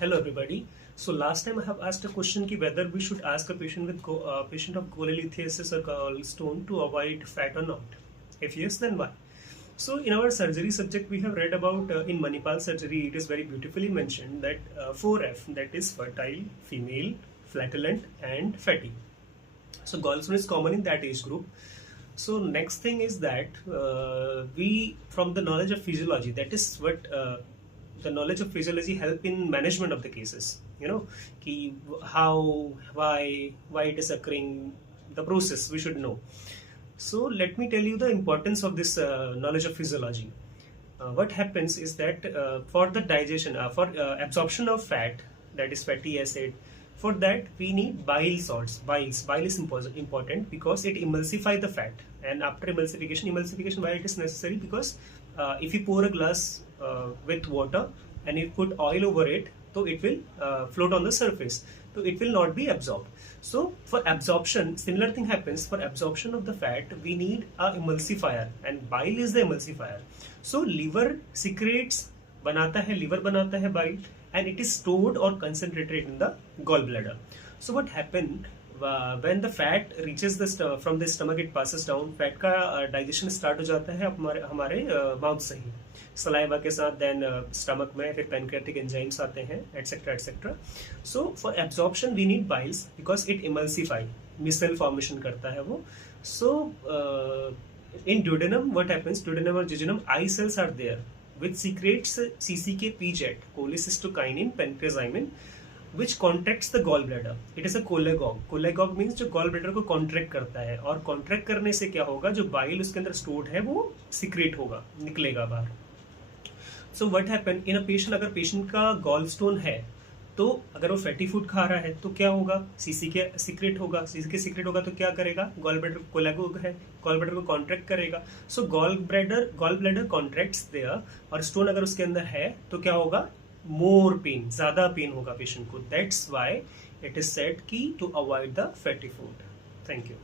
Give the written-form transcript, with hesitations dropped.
Hello everybody. So last time I have asked a question ki whether we should ask a patient with patient of cholelithiasis or gallstone to avoid fat or not. If yes, then why? So in our surgery subject we have read about in Manipal surgery it is very beautifully mentioned that 4F, that is fertile, female, flatulent and fatty. So gallstone is common in that age group. So next thing is that we from the knowledge of physiology, that is what the knowledge of physiology help in management of the cases. Ki how, why it is occurring, the process we should know. So let me tell you the importance of this knowledge of physiology. What happens is that for the digestion, for absorption of fat, that is fatty acid, for that we need bile salts. Bile is important because it emulsify the fat. And after emulsification, why it is necessary? Because if you pour a glass with water and you put oil over it, so it will float on the surface. So it will not be absorbed. So for absorption, similar thing happens. For absorption of the fat, we need a emulsifier, and bile is the emulsifier. So liver secretes, liver banata hai bile, and it is stored or concentrated in the gallbladder. So what happened when the fat reaches the from the stomach, it passes down. Fat का digestion start हो जाता है हमारे mouth से ही, saliva के साथ, then stomach में फिर pancreatic enzymes आते हैं, etc etc. So for absorption we need biles because it emulsify, micelle formation करता है वो. So in duodenum what happens? Duodenum or jejunum, eye cells are there which secretes CCK, PJET, cholecystokinin, pancreazymin, which contracts the gallbladder. It is a cholegog. Cholegog means जो gallbladder को contract करता है, और contract करने से क्या होगा, जो bile उसके अंदर stored है वो secrete होगा, निकलेगा बाहर. So what happen in a patient, अगर patient का gallstone है तो अगर वो फैटी फूड खा रहा है तो क्या होगा, सीसीके सीक्रेट होगा. सीसीके सीक्रेट होगा तो क्या करेगा, गॉल ब्लैडर, कोलेगोग है, गॉल ब्लैडर को कॉन्ट्रैक्ट करेगा. So gall bladder contracts there, और स्टोन अगर उसके अंदर है तो क्या होगा, मोर पेन, ज्यादा पेन होगा पेशेंट को. That's why it is said की to avoid the fatty food. Thank you.